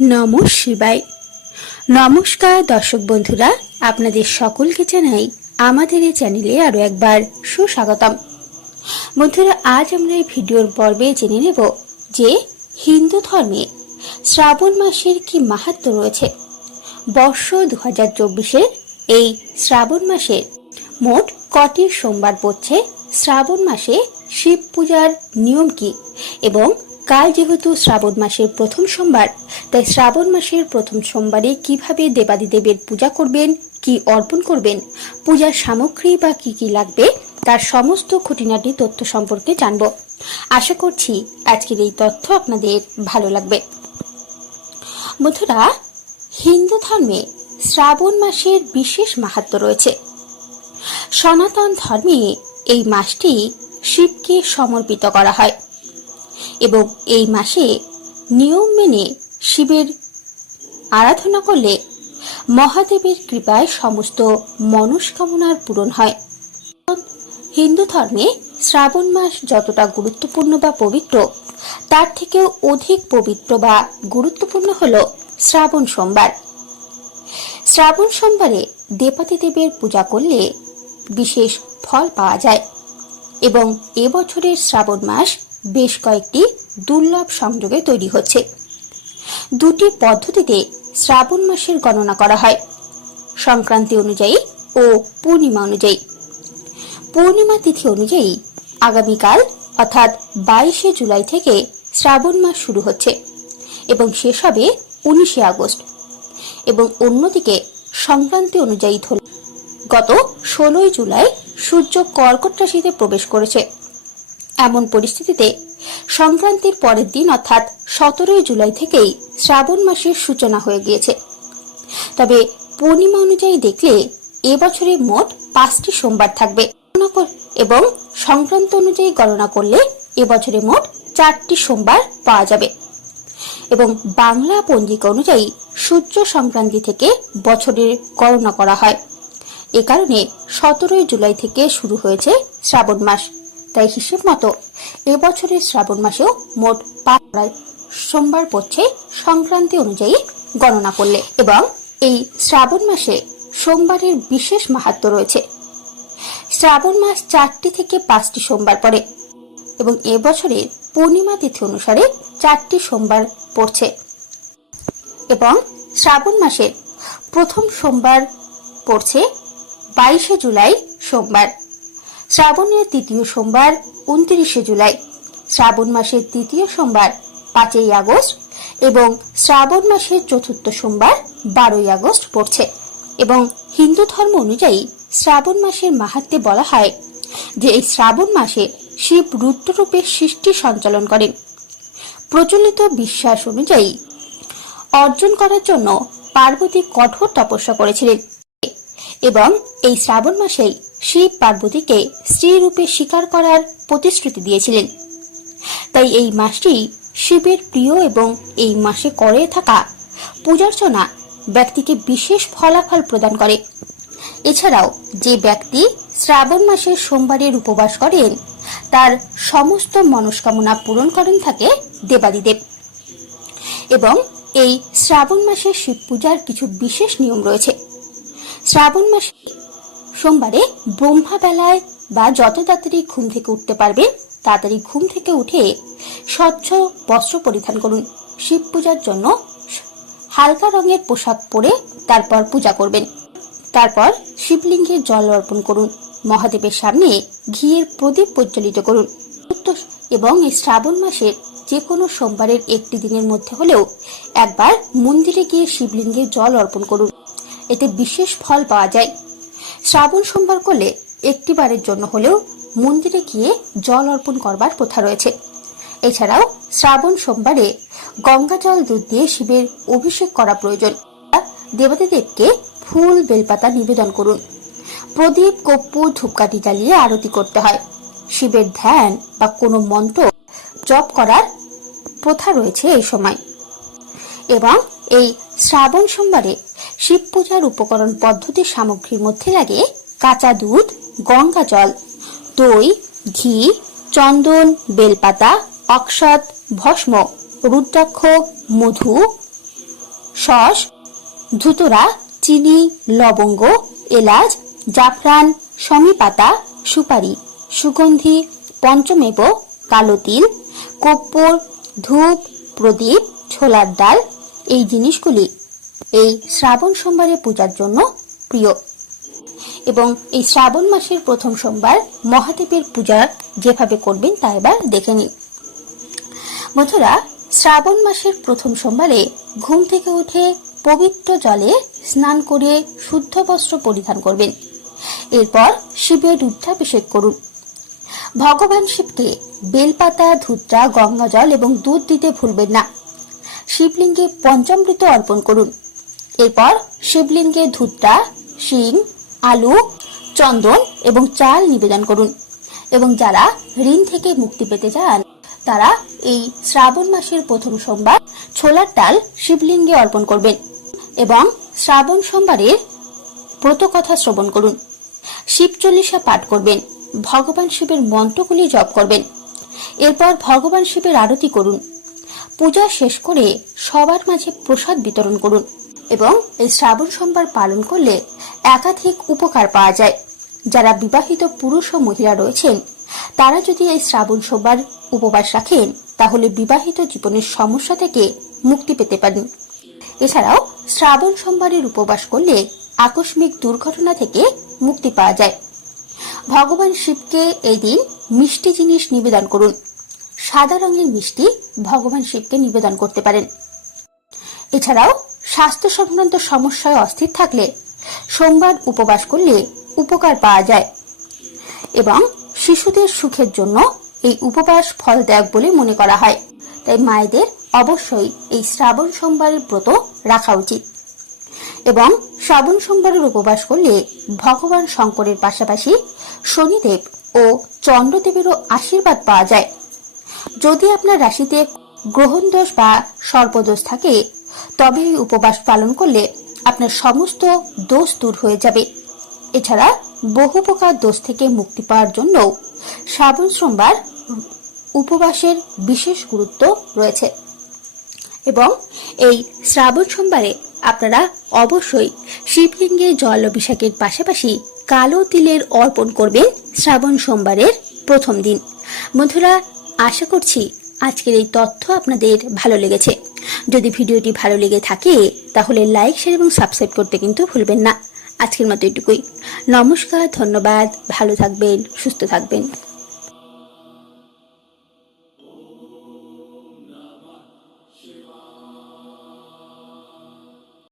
নম নমস্কার দর্শক বন্ধুরা, আপনাদের সকলকে জানাই আমাদের এই চ্যানেলে আরও একবার সুস্বাগতম। বন্ধুরা, আজ আমরা এই ভিডিওর পর্বে জেনে নেব যে হিন্দু ধর্মে শ্রাবণ মাসের কি মাহাত্ম রয়েছে। বর্ষ দু হাজার চব্বিশের এই শ্রাবণ মাসে মোট কটি সোমবার পড়ছে? শ্রাবণ মাসে শিব পূজার নিয়ম কি? এবং কাল যেহেতু শ্রাবণ মাসের প্রথম সোমবার, তাই শ্রাবণ মাসের প্রথম সোমবারে কীভাবে দেবাদিদেবের পূজা করবেন, কি অর্পণ করবেন, পূজার সামগ্রী বা কি কি লাগবে, তার সমস্ত খুঁটিনাটি তথ্য সম্পর্কে জানব। আশা করছি আজকের এই তথ্য আপনাদের ভালো লাগবে। বন্ধুরা, হিন্দু ধর্মে শ্রাবণ মাসের বিশেষ মাহাত্ম রয়েছে। সনাতন ধর্মে এই মাসটি শিবকে সমর্পিত করা হয়। এবং এই মাসে নিয়ম মেনে শিবের আরাধনা করলে মহাদেবের কৃপায় সমস্ত মনস্কামনার পূরণ হয়। হিন্দু ধর্মে শ্রাবণ মাস যতটা গুরুত্বপূর্ণ বা পবিত্র, তার থেকেও অধিক পবিত্র বা গুরুত্বপূর্ণ হল শ্রাবণ সোমবার। শ্রাবণ সোমবারে দেবাদিদেবের পূজা করলে বিশেষ ফল পাওয়া যায় এবং এবছরের শ্রাবণ মাস বেশ কয়েকটি দুর্লভ সংযোগে তৈরি হচ্ছে। দুটি পদ্ধতিতে শ্রাবণ মাসের গণনা করা হয়, সংক্রান্তি অনুযায়ী ও পূর্ণিমা অনুযায়ী। পূর্ণিমা তিথি অনুযায়ী আগামীকাল, অর্থাৎ বাইশে জুলাই থেকে শ্রাবণ মাস শুরু হচ্ছে এবং শেষ হবে উনিশে আগস্ট এবং অন্যদিকে সংক্রান্তি অনুযায়ী ধরে গত ষোলোই জুলাই সূর্য কর্কট রাশিতে প্রবেশ করেছে। এমন পরিস্থিতিতে সংক্রান্তির পরের দিন অর্থাৎ সতেরোই জুলাই থেকেই শ্রাবণ মাসের সূচনা হয়ে গিয়েছে। তবে পূর্ণিমা অনুযায়ী দেখলে এবছরে মোট পাঁচটি সোমবার থাকবে। এবং সংক্রান্ত অনুযায়ী গণনা করলে এবছরে মোট চারটি সোমবার পাওয়া যাবে। এবং বাংলা পঞ্জিকা অনুযায়ী সূর্য সংক্রান্তি থেকে বছরের গণনা করা হয়। এ কারণে সতেরোই জুলাই থেকে শুরু হয়েছে শ্রাবণ মাস। তাই হিসেব মতো এবছরের শ্রাবণ মাসেও মোট পাঁচ সোমবার পড়ছে সংক্রান্তি অনুযায়ী গণনা করলে এবং এই শ্রাবণ মাসে সোমবারের বিশেষ মাহাত্ম রয়েছে। শ্রাবণ মাস চারটি থেকে পাঁচটি সোমবার পড়ে এবং এবছরের পূর্ণিমা তিথি অনুসারে চারটি সোমবার পড়ছে। এবং শ্রাবণ মাসের প্রথম সোমবার পড়ছে বাইশে জুলাই সোমবার। শ্রাবণের তৃতীয় সোমবার, উনত্রিশে জুলাই। শ্রাবণ মাসের তৃতীয় সোমবার, পাঁচই আগস্ট এবং শ্রাবণ মাসের চতুর্থ সোমবার, বারোই আগস্ট পড়ছে এবং হিন্দু ধর্ম অনুযায়ী শ্রাবণ মাসের মাহাত্মে বলা হয় যে এই শ্রাবণ মাসে শিব রুদ্ররূপে সৃষ্টি সঞ্চালন করেন। প্রচলিত বিশ্বাস অনুযায়ী অর্জন করার জন্য পার্বতী কঠোর তপস্যা করেছিলেন এবং এই শ্রাবণ মাসেই শিব পার্বতীকে স্ত্রী রূপে স্বীকার করার প্রতিশ্রুতি দিয়েছিলেন। তাই এই মাসটি শিবের প্রিয় এবং এই মাসে করে থাকা পূজার্চনা ব্যক্তিকে বিশেষ ফলাফল প্রদান করে। এছাড়াও যে ব্যক্তি শ্রাবণ মাসের সোমবারের উপবাস করেন, তার সমস্ত মনস্কামনা পূরণ করেন থাকে দেবাদিদেব। এবং এই শ্রাবণ মাসের শিব পূজার কিছু বিশেষ নিয়ম রয়েছে। শ্রাবণ মাসে সোমবারে ব্রহ্মা বেলায় বা যত তাড়াতাড়ি ঘুম থেকে উঠতে পারবেন তাড়াতাড়ি ঘুম থেকে উঠে স্বচ্ছ বস্ত্র পরিধান করুন। শিব পূজার জন্য হালকা রঙের পোশাক পরে তারপর পূজা করবেন। তারপর শিবলিঙ্গে জল অর্পণ করুন। মহাদেবের সামনে ঘিয়ের প্রদীপ প্রজ্বলিত করুন। এবং শ্রাবণ মাসের যে কোনো সোমবারের একটি দিনের মধ্যে হলেও একবার মন্দিরে গিয়ে শিবলিঙ্গে জল অর্পণ করুন। এতে বিশেষ ফল পাওয়া যায়। শ্রাবণ সোমবার করলে একটিবারের জন্য হলেও মন্দিরে গিয়ে জল অর্পণ করবার প্রথা রয়েছে। এছাড়াও শ্রাবণ সোমবারে গঙ্গা জল দুধ দিয়ে শিবের অভিষেক করা প্রয়োজন। দেবতাদেবকে ফুল, বেলপাতা নিবেদন করুন। প্রদীপ কপ্পুর ধূপকাঠি জ্বালিয়ে আরতি করতে হয়। শিবের ধ্যান বা কোনো মন্ত্র জপ করার প্রথা রয়েছে এই সময়। এবং এই শ্রাবণ সোমবারে শিব পূজার উপকরণ পদ্ধতি সামগ্রীর মধ্যে লাগে কাঁচা দুধ, গঙ্গা জল, দই, ঘি, চন্দন, বেলপাতা, অক্ষত, ভস্ম, রুদ্রাক্ষ, মধু, সস, ধুতরা, চিনি, লবঙ্গ, এলাচ, জাফরান শমি পাতা সুপারি, সুগন্ধি, পঞ্চমেব, কালো তিল, কর্পূর, ধূপ, প্রদীপ, ছোলার ডাল, এই জিনিসগুলি। এই শ্রাবণ সোমবারে পূজার জন্য প্রিয়। এবং এই শ্রাবণ মাসের প্রথম সোমবার মহাদেবের পূজা যেভাবে করবেন তা এবার দেখে নিন। বন্ধুরা, শ্রাবণ মাসের প্রথম সোমবারে ঘুম থেকে উঠে পবিত্র জলে স্নান করে শুদ্ধ বস্ত্র পরিধান করবেন। এরপর শিবের রুদ্রাভিষেক করুন। ভগবান শিবকে বেলপাতা, ধুত্রা গঙ্গা জল এবং দুধ দিতে ভুলবেন না। শিবলিঙ্গে পঞ্চামৃত অর্পণ করুন। এরপর শিবলিঙ্গে ধুত্রা শিং, আলু, চন্দন এবং চাল নিবেদন করুন। এবং যারা ঋণ থেকে মুক্তি পেতে চান, তারা এই শ্রাবণ মাসের প্রথম সোমবার ছোলার ডাল শিবলিঙ্গে অর্পণ করবেন এবং শ্রাবণ সোমবারের ব্রতকথা শ্রবণ করুন। শিব চল্লিশা পাঠ করবেন, ভগবান শিবের মন্ত্রগুলি জপ করবেন। এরপর ভগবান শিবের আরতি করুন। পূজা শেষ করে সবার মাঝে প্রসাদ বিতরণ করুন। এবং এই শ্রাবণ সোমবার পালন করলে একাধিক উপকার পাওয়া যায়। যারা বিবাহিত পুরুষ ও মহিলা রয়েছেন, তারা যদি এই শ্রাবণ সোমবার উপবাস রাখেন, তাহলে বিবাহিত জীবনের সমস্যা থেকে মুক্তি পেতে পারেন। এছাড়াও শ্রাবণ সোমবারের উপবাস করলে আকস্মিক দুর্ঘটনা থেকে মুক্তি পাওয়া যায়। ভগবান শিবকে এই দিন মিষ্টি জিনিস নিবেদন করুন। সাদা রঙের মিষ্টি ভগবান শিবকে নিবেদন করতে পারেন। এছাড়াও স্বাস্থ্য সংক্রান্ত সমস্যায় অস্থির থাকলে সোমবার উপবাস করলে উপকার পাওয়া যায় এবং শিশুদের সুখের জন্য এই উপবাস ফলদায়ক বলে মনে করা হয়। তাই মায়েদের অবশ্যই এই শ্রাবণ সোমবারের ব্রত রাখা উচিত এবং শ্রাবণ সোমবারের উপবাস করলে ভগবান শঙ্করের পাশাপাশি শনিদেব ও চন্দ্রদেবেরও আশীর্বাদ পাওয়া যায়। যদি আপনার রাশিতে গ্রহণ দোষ বা সর্পদোষ থাকে তবে এই উপবাস পালন করলে আপনার সমস্ত দোষ দূর হয়ে যাবে। এছাড়া বহু প্রকার দোষ থেকে মুক্তি পাওয়ার জন্য শ্রাবণ সোমবার উপবাসের বিশেষ গুরুত্ব রয়েছে। এবং এই শ্রাবণ সোমবারে আপনারা অবশ্যই শিবলিঙ্গে জল অভিষেকের পাশাপাশি কালো তিলের অর্পণ করবেন শ্রাবণ সোমবারের প্রথম দিন। বন্ধুরা, আশা করছি আজকের এই তথ্য আপনাদের ভালো লেগেছে। যদি ভিডিওটি ভালো লেগে থাকে, তাহলে লাইক, শেয়ার এবং সাবস্ক্রাইব করতে কিন্তু ভুলবেন না। আজকের মতো এটুকুই। নমস্কার, ধন্যবাদ, ভালো থাকবেন, সুস্থ থাকবেন।